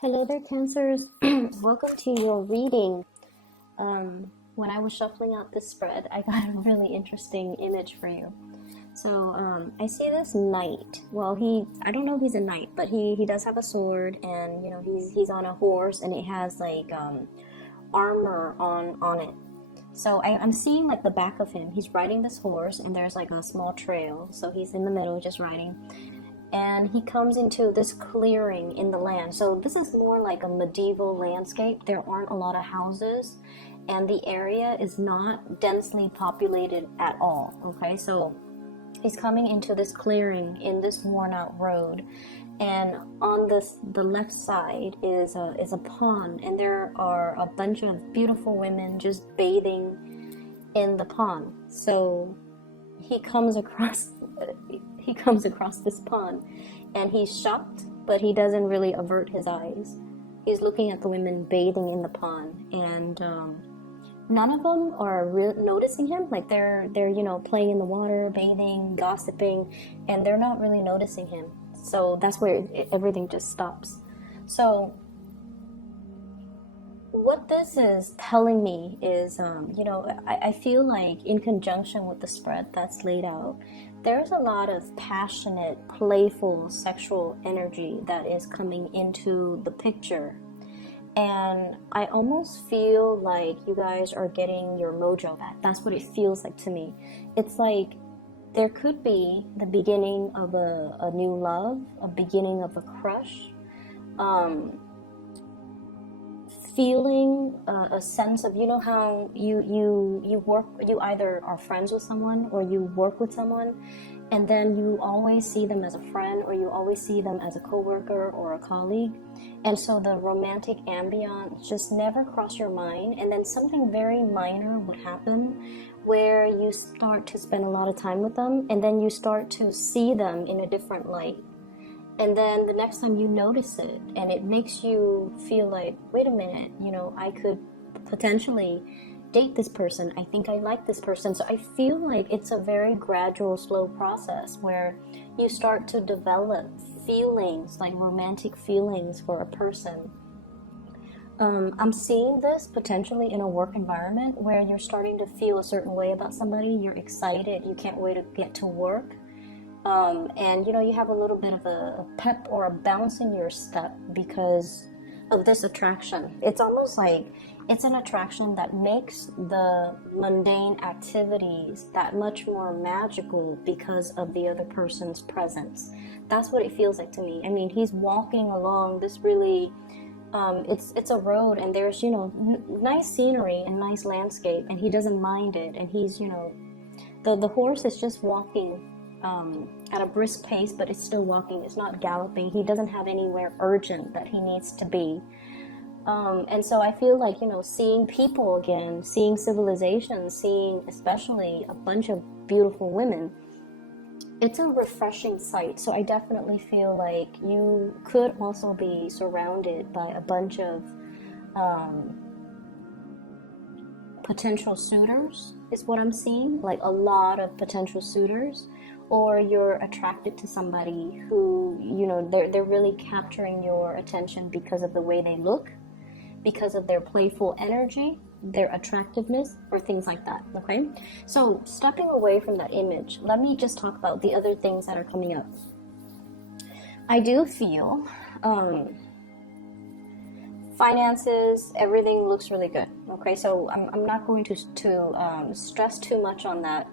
Hello there, Cancers. Welcome to your reading. When I was shuffling out this spread, I got a really interesting image for you. So I see this knight. Well, I don't know if he's a knight, but he does have a sword, and he's on a horse, and it has like armor on it. So I'm seeing like the back of him. He's riding this horse, and there's like a small trail. So he's in the middle, just riding, and he comes into this clearing in the land. So this is more like a medieval landscape. There aren't a lot of houses, and the area is not densely populated at all. Okay, so he's coming into this clearing in this worn out road, and on the left side is a pond, and there are a bunch of beautiful women just bathing in the pond. So he comes across this pond, and he's shocked, but he doesn't really avert his eyes. He's looking at the women bathing in the pond, and none of them are noticing him. Like they're playing in the water, bathing, gossiping, and they're not really noticing him. So that's where everything just stops. So what this is telling me is, I feel like in conjunction with the spread that's laid out, there's a lot of passionate, playful, sexual energy that is coming into the picture. And I almost feel like you guys are getting your mojo back. That's what it feels like to me. It's like there could be the beginning of a new love, a beginning of a crush, feeling a sense of, how you either are friends with someone or you work with someone, and then you always see them as a friend, or you always see them as a coworker or a colleague, and so the romantic ambiance just never crossed your mind, and then something very minor would happen where you start to spend a lot of time with them, and then you start to see them in a different light. And then the next time you notice it, and it makes you feel like, wait a minute, I could potentially date this person. I think I like this person. So I feel like it's a very gradual, slow process where you start to develop feelings, like romantic feelings for a person. I'm seeing this potentially in a work environment where you're starting to feel a certain way about somebody. You're excited. You can't wait to get to work. And you have a little bit of a pep or a bounce in your step because of this attraction. It's almost like it's an attraction that makes the mundane activities that much more magical because of the other person's presence. That's what it feels like to me. I mean, he's walking along this really it's a road, and there's nice scenery and nice landscape, and he doesn't mind it, and he's the horse is just walking at a brisk pace, but it's still walking. It's not galloping. He doesn't have anywhere urgent that he needs to be. And so I feel like, seeing people again, seeing civilization, seeing especially a bunch of beautiful women, it's a refreshing sight. So I definitely feel like you could also be surrounded by a bunch of potential suitors, is what I'm seeing, like a lot of potential suitors. Or you're attracted to somebody who, they're really capturing your attention because of the way they look, because of their playful energy, their attractiveness, or things like that, okay? So stepping away from that image, let me just talk about the other things that are coming up. I do feel finances, everything looks really good, okay? So I'm not going to stress too much on that.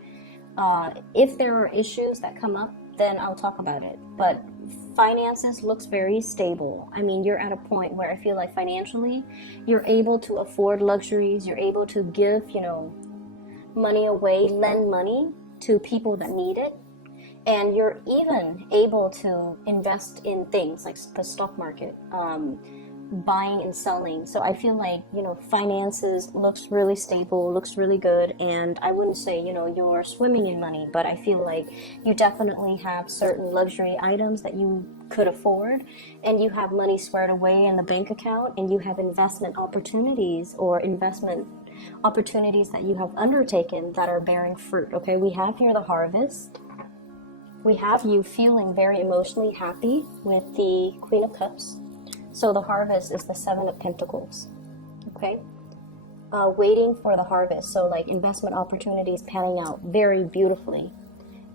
If there are issues that come up, then I'll talk about it. But finances looks very stable. I mean, you're at a point where I feel like financially, you're able to afford luxuries. You're able to give, money away, lend money to people that need it. And you're even able to invest in things like the stock market, buying and selling. So I feel like, finances looks really stable, looks really good. And I wouldn't say, you're swimming in money, but I feel like you definitely have certain luxury items that you could afford, and you have money squared away in the bank account, and you have investment opportunities that you have undertaken that are bearing fruit. Okay, we have here the harvest. We have you feeling very emotionally happy with the Queen of Cups. So the harvest is the Seven of Pentacles. Okay? Waiting for the harvest. So like investment opportunities panning out very beautifully.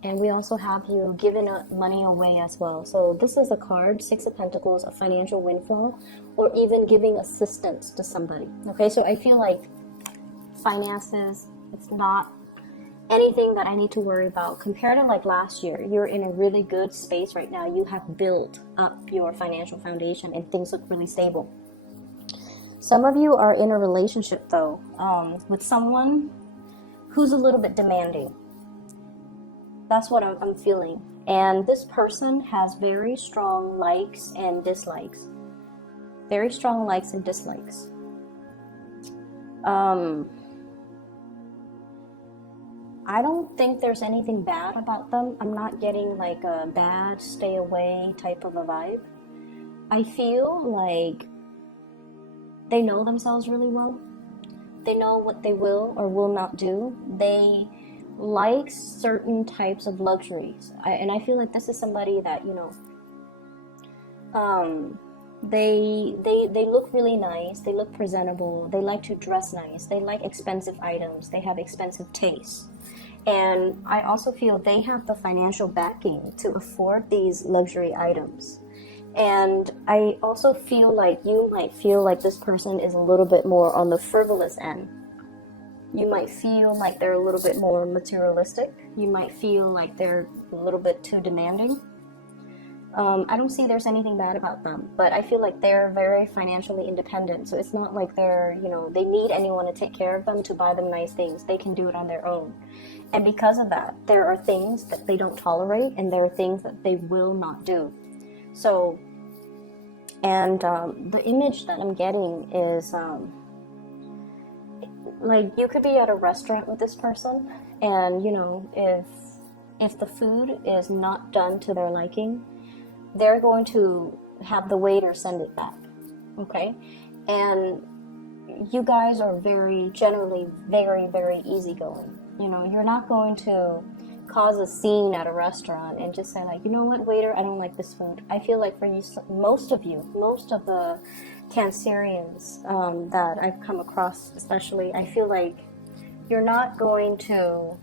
And we also have you giving money away as well. So this is a card, Six of Pentacles, a financial windfall, or even giving assistance to somebody. Okay, so I feel like finances, it's not anything that I need to worry about. Compared to like last year, you're in a really good space right now. You have built up your financial foundation and things look really stable. Some of you are in a relationship though, with someone who's a little bit demanding. That's what I'm feeling. And this person has very strong likes and dislikes. Very strong likes and dislikes. I don't think there's anything bad about them. I'm not getting like a bad, stay away type of a vibe. I feel like they know themselves really well. They know what they will or will not do. They like certain types of luxuries. And I feel like this is somebody that, you know, they look really nice. They look presentable. They like to dress nice. They like expensive items. They have expensive tastes. And I also feel they have the financial backing to afford these luxury items. And I also feel like you might feel like this person is a little bit more on the frivolous end. You might feel like they're a little bit more materialistic. You might feel like they're a little bit too demanding. I don't see there's anything bad about them, but I feel like they're very financially independent. So it's not like they're, you know, they need anyone to take care of them, to buy them nice things. They can do it on their own. And because of that, there are things that they don't tolerate and there are things that they will not do. So, and the image that I'm getting is like you could be at a restaurant with this person and, you know, if the food is not done to their liking, they're going to have the waiter send it back. Okay? And you guys are generally very, very easygoing. You know, you're not going to cause a scene at a restaurant and just say like, you know what, waiter, I don't like this food. I feel like for you, most of the Cancerians that I've come across especially, I feel like you're not going to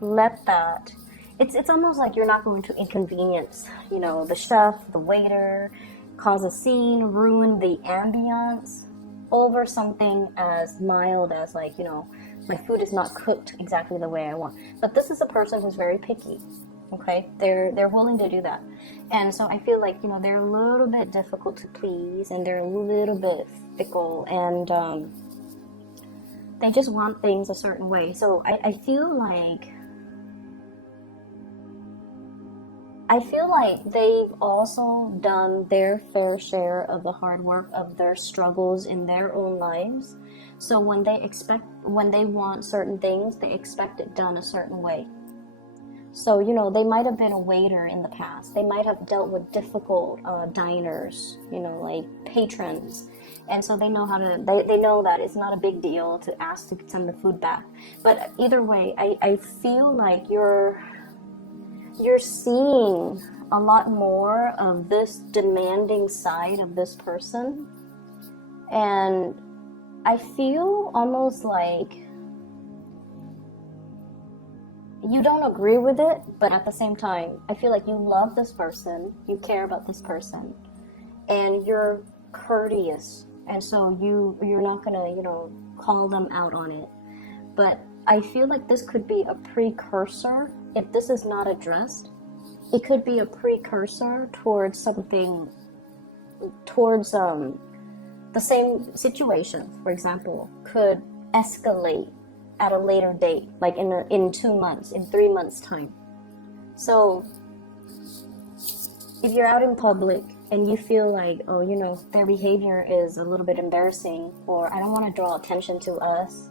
let that, it's almost like you're not going to inconvenience, you know, the chef, the waiter, cause a scene, ruin the ambiance over something as mild as like, you know, my food is not cooked exactly the way I want. But this is a person who's very picky. Okay, they're willing to do that. And so I feel like, you know, they're a little bit difficult to please and they're a little bit fickle and they just want things a certain way. So I feel like they've also done their fair share of the hard work of their struggles in their own lives. So when they want certain things, they expect it done a certain way. So, you know, they might have been a waiter in the past. They might have dealt with difficult diners, you know, like patrons. And so they know they know that it's not a big deal to ask to send the food back. But either way, I feel like you're seeing a lot more of this demanding side of this person. And I feel almost like you don't agree with it, but at the same time, I feel like you love this person, you care about this person, and you're courteous. And so you're not gonna, you know, call them out on it. But I feel like this could be a precursor. If this is not addressed, it could be a precursor towards something, towards the same situation, for example, could escalate at a later date, like in 2 months, in 3 months' time. So if you're out in public and you feel like, oh, you know, their behavior is a little bit embarrassing, or I don't want to draw attention to us,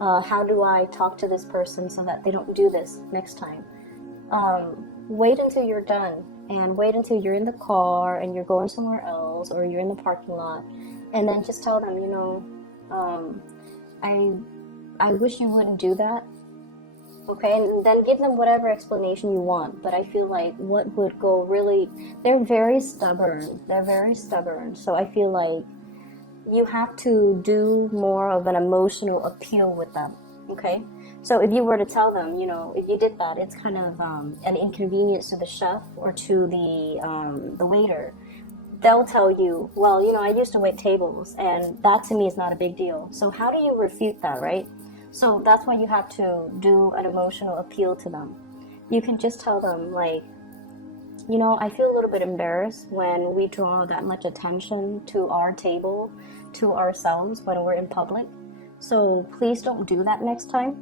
how do I talk to this person so that they don't do this next time? Wait until you're done, and wait until you're in the car and you're going somewhere else, or you're in the parking lot, and then just tell them, you know, I wish you wouldn't do that. Okay, and then give them whatever explanation you want. But I feel like what would go really, they're very stubborn. They're very stubborn. So I feel like you have to do more of an emotional appeal with them. Okay, so if you were to tell them, you know, if you did that, it's kind of an inconvenience to the chef or to the waiter. They'll tell you, well, you know, I used to wait tables, and that to me is not a big deal. So how do you refute that, right? So that's why you have to do an emotional appeal to them. You can just tell them, like, you know, I feel a little bit embarrassed when we draw that much attention to our table, to ourselves when we're in public. So please don't do that next time.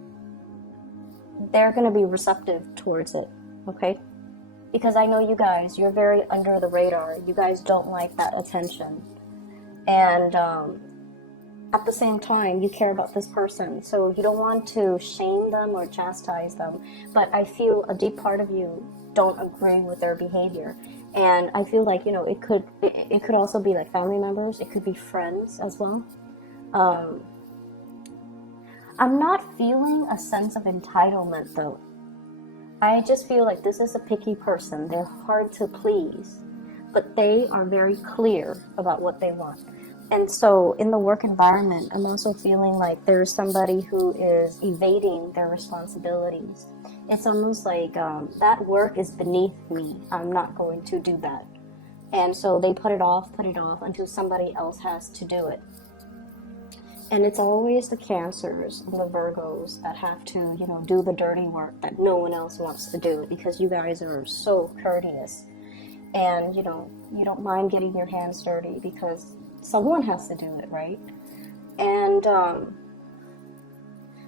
They're going to be receptive towards it, okay? Because I know you guys, you're very under the radar. You guys don't like that attention. And at the same time, you care about this person. So you don't want to shame them or chastise them. But I feel a deep part of you don't agree with their behavior. And I feel like, you know, it could also be like family members. It could be friends as well. I'm not feeling a sense of entitlement though. I just feel like this is a picky person. They're hard to please, but they are very clear about what they want. And so in the work environment, I'm also feeling like there's somebody who is evading their responsibilities. It's almost like that work is beneath me. I'm not going to do that. And so they put it off until somebody else has to do it. And it's always the Cancers and the Virgos that have to, you know, do the dirty work that no one else wants to do, because you guys are so courteous. And, you know, you don't mind getting your hands dirty because someone has to do it, right? And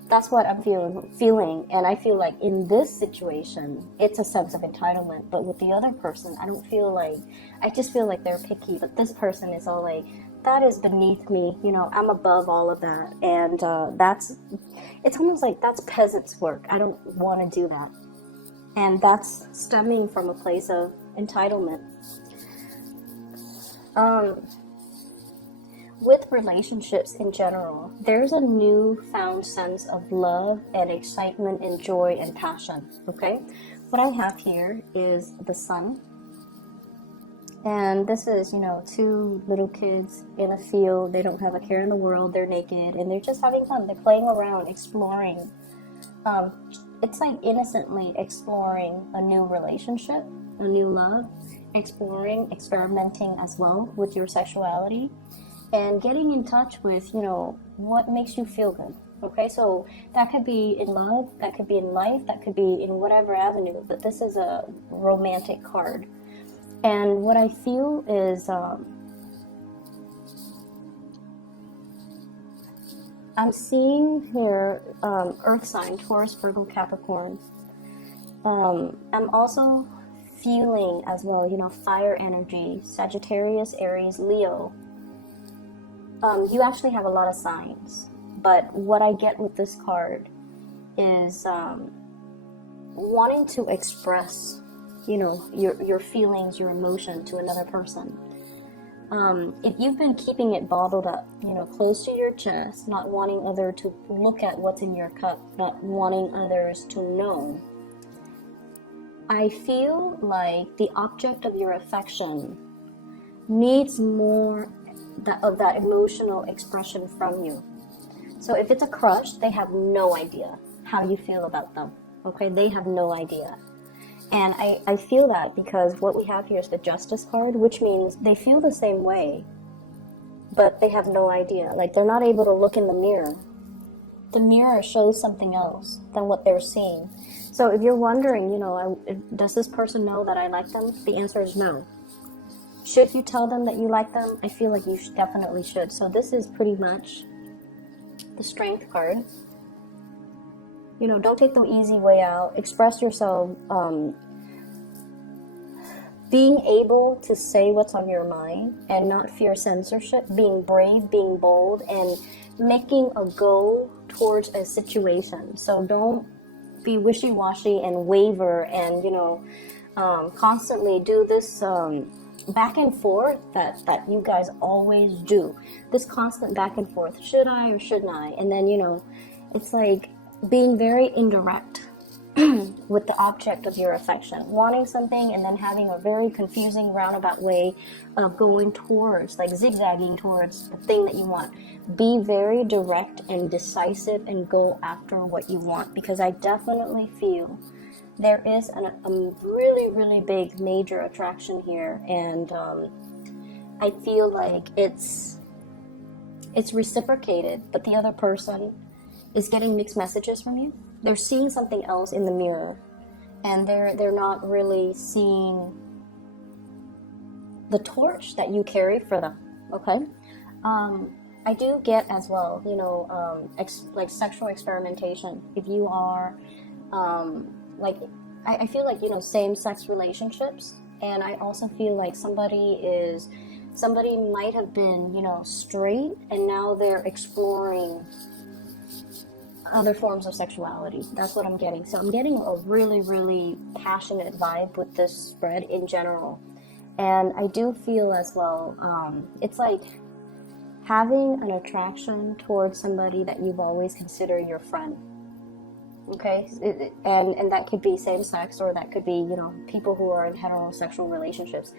that's what I'm feeling. And I feel like in this situation, it's a sense of entitlement. But with the other person, I don't feel like, I just feel like they're picky. But this person is all like, that is beneath me, you know, I'm above all of that. And it's almost like that's peasant's work. I don't want to do that. And that's stemming from a place of entitlement. With relationships in general, there's a newfound sense of love and excitement and joy and passion, okay? What I have here is the sun. And this is, you know, two little kids in a field. They don't have a care in the world. They're naked and they're just having fun. They're playing around, exploring. It's like innocently exploring a new relationship, a new love, exploring, experimenting as well with your sexuality, and getting in touch with, you know, what makes you feel good. Okay, so that could be in love, that could be in life, that could be in whatever avenue, but this is a romantic card. And what I feel is I'm seeing here earth sign, Taurus, Virgo, Capricorn. I'm also feeling as well, you know, fire energy, Sagittarius, Aries, Leo. You actually have a lot of signs, but what I get with this card is wanting to express, you know, your feelings, your emotion to another person. If you've been keeping it bottled up, you know, close to your chest, not wanting others to look at what's in your cup, not wanting others to know, I feel like the object of your affection needs more of that emotional expression from you. So if it's a crush, they have no idea how you feel about them. Okay, they have no idea. And I feel that because what we have here is the Justice card, which means they feel the same way, but they have no idea. Like, they're not able to look in the mirror. The mirror shows something else than what they're seeing. So if you're wondering, you know, does this person know that I like them? The answer is no. Should you tell them that you like them? I feel like you definitely should. So this is pretty much the Strength card. You know, don't take the easy way out. Express yourself. Being able to say what's on your mind and not fear censorship. Being brave, being bold, and making a go towards a situation. So don't be wishy-washy and waver and, you know, constantly do this back and forth that you guys always do. This constant back and forth. Should I or shouldn't I? And then, you know, it's like being very indirect with the object of your affection, wanting something and then having a very confusing roundabout way of going towards, like zigzagging towards the thing that you want. Be very direct and decisive and go after what you want, because I definitely feel there is a really, really big major attraction here, and I feel like it's reciprocated, but the other person is getting mixed messages from you. They're seeing something else in the mirror, and they're not really seeing the torch that you carry for them. Okay, I do get as well, like sexual experimentation. If you are, like, I feel like, same-sex relationships, and I also feel like somebody might have been, straight, and now they're exploring other forms of sexuality. That's what I'm getting. So I'm getting a really, really passionate vibe with this spread in general. And I do feel as well, it's like having an attraction towards somebody that you've always considered your friend. Okay? And that could be same sex, or that could be, people who are in heterosexual relationships.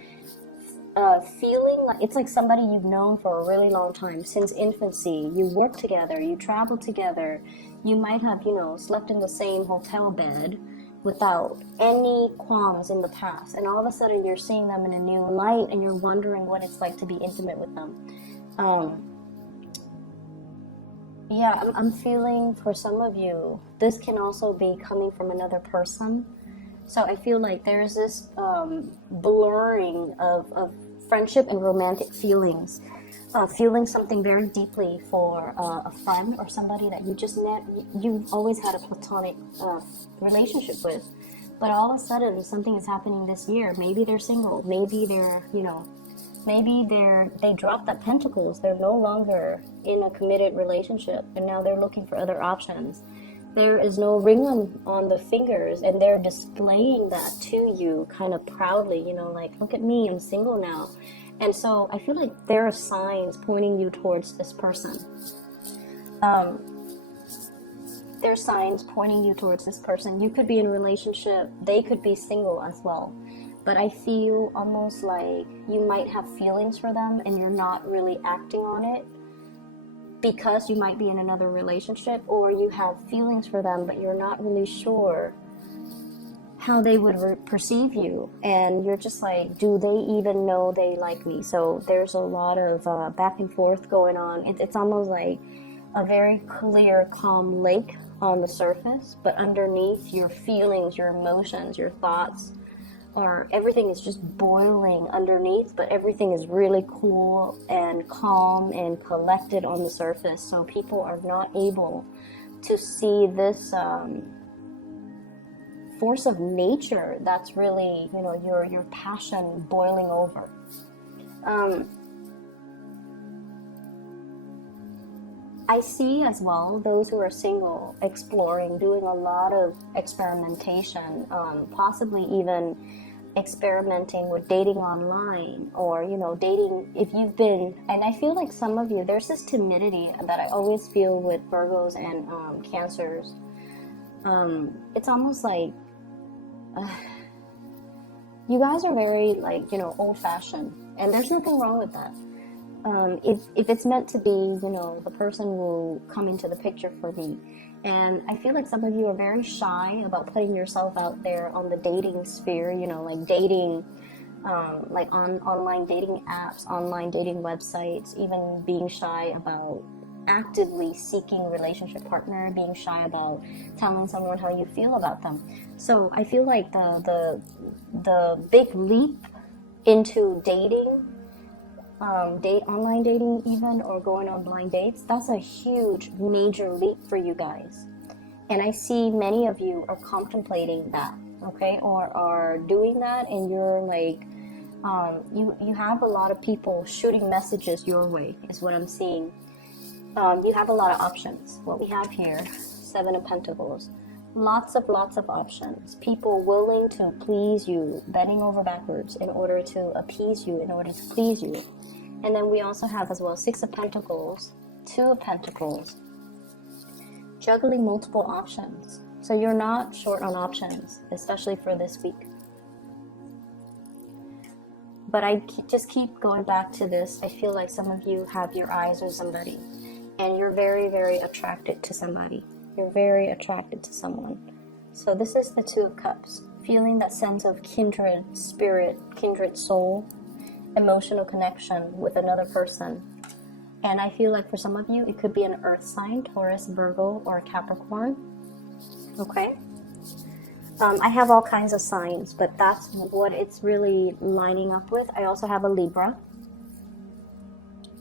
Feeling like it's like somebody you've known for a really long time, since infancy. You work together, you travel together, you might have, slept in the same hotel bed without any qualms in the past, and all of a sudden you're seeing them in a new light, and you're wondering what it's like to be intimate with them. I'm feeling for some of you, this can also be coming from another person. So I feel like there's this blurring of friendship and romantic feelings. Feeling something very deeply for a friend or somebody that you just met, you've always had a platonic relationship with. But all of a sudden, something is happening this year. Maybe they're single. Maybe they dropped that pentacles. They're no longer in a committed relationship, and now they're looking for other options. There is no ring on the fingers, and they're displaying that to you kind of proudly, like, look at me, I'm single now. And so I feel like there are signs pointing you towards this person. There's signs pointing you towards this person. You could be in a relationship, they could be single as well. But I feel almost like you might have feelings for them, and you're not really acting on it, because you might be in another relationship, or you have feelings for them, but you're not really sure how they would perceive you, and you're just like, do they even know they like me? So there's a lot of back and forth going on. It's almost like a very clear, calm lake on the surface, but underneath, your feelings, your emotions, your thoughts, or everything is just boiling underneath, but everything is really cool and calm and collected on the surface. So people are not able to see this force of nature that's really, your passion boiling over. I see as well those who are single exploring, doing a lot of experimentation, possibly even experimenting with dating online, or dating if you've been. And I feel like some of you, there's this timidity that I always feel with Virgos and Cancers. It's almost like you guys are very, like, old-fashioned, and there's nothing wrong with that. If it's meant to be, the person will come into the picture for me. And I feel like some of you are very shy about putting yourself out there on the dating sphere, like dating, like on online dating apps, online dating websites, even being shy about actively seeking relationship partner, being shy about telling someone how you feel about them. So I feel like the big leap into dating, online dating even, or going on blind dates, that's a huge major leap for you guys. And I see many of you are contemplating that, okay, or are doing that, and you're like, you have a lot of people shooting messages your way, is what I'm seeing. You have a lot of options. What we have here, 7 of Pentacles, lots of options. People willing to please you, bending over backwards in order to appease you, in order to please you. And then we also have as well 6 of Pentacles, 2 of Pentacles, juggling multiple options. So you're not short on options, especially for this week. But I just keep going back to this. I feel like some of you have your eyes on somebody, and you're very, very attracted to somebody. You're very attracted to someone. So this is the Two of Cups. Feeling that sense of kindred spirit, kindred soul, emotional connection with another person. And I feel like for some of you, it could be an earth sign, Taurus, Virgo, or Capricorn. Okay? I have all kinds of signs, but that's what it's really lining up with. I also have a Libra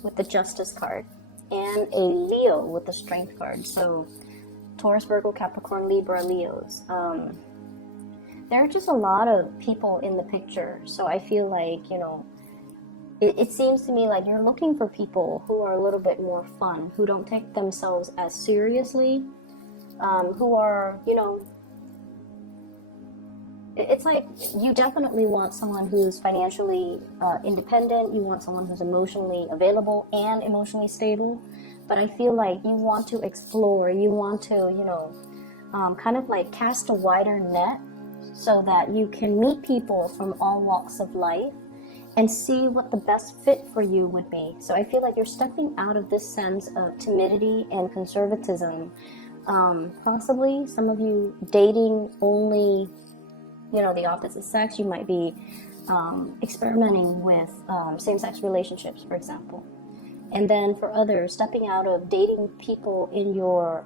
with the Justice card and a Leo with the Strength card. So Taurus, Virgo, Capricorn, Libra, Leos. There are just a lot of people in the picture. So I feel like, you know, it seems to me like you're looking for people who are a little bit more fun, who don't take themselves as seriously, who are, you know, it's like you definitely want someone who's financially independent. You want someone who's emotionally available and emotionally stable. But I feel like you want to explore. You want to, you know, kind of like cast a wider net so that you can meet people from all walks of life and see what the best fit for you would be. So I feel like you're stepping out of this sense of timidity and conservatism. Possibly some of you dating only, you know, the opposite sex. You might be experimenting with same-sex relationships, for example. And then for others, stepping out of dating people in your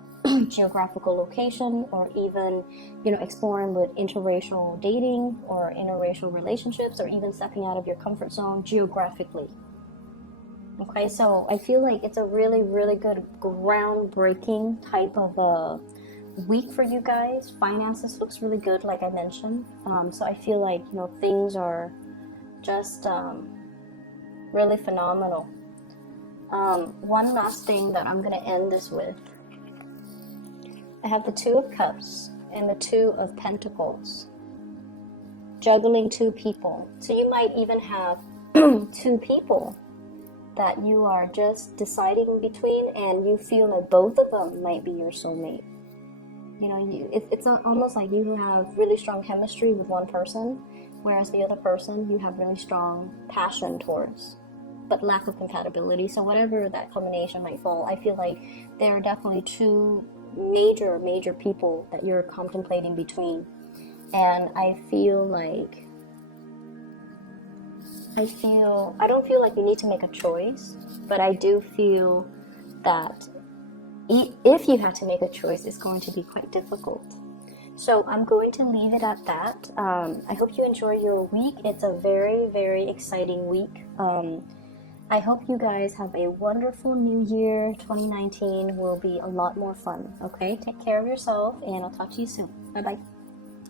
geographical location, or even, you know, exploring with interracial dating or interracial relationships, or even stepping out of your comfort zone geographically. Okay, so I feel like it's a really, really good groundbreaking type of a week for you guys. Finances looks really good, like I mentioned. So I feel like, you know, things are just really phenomenal. One last thing that I'm going to end this with. I have the Two of Cups and the Two of Pentacles. Juggling two people. So you might even have two people that you are just deciding between, and you feel that both of them might be your soulmate. You know, it's almost like you have really strong chemistry with one person, whereas the other person you have really strong passion towards, but lack of compatibility. So whatever that combination might fall, I feel like there are definitely two major people that you're contemplating between. And I don't feel like you need to make a choice, but I do feel that if you had to make a choice, it's going to be quite difficult. So I'm going to leave it at that. I hope you enjoy your week. It's a very, very exciting week. I hope you guys have a wonderful new year. 2019 will be a lot more fun. Okay, take care of yourself, and I'll talk to you soon. Bye-bye.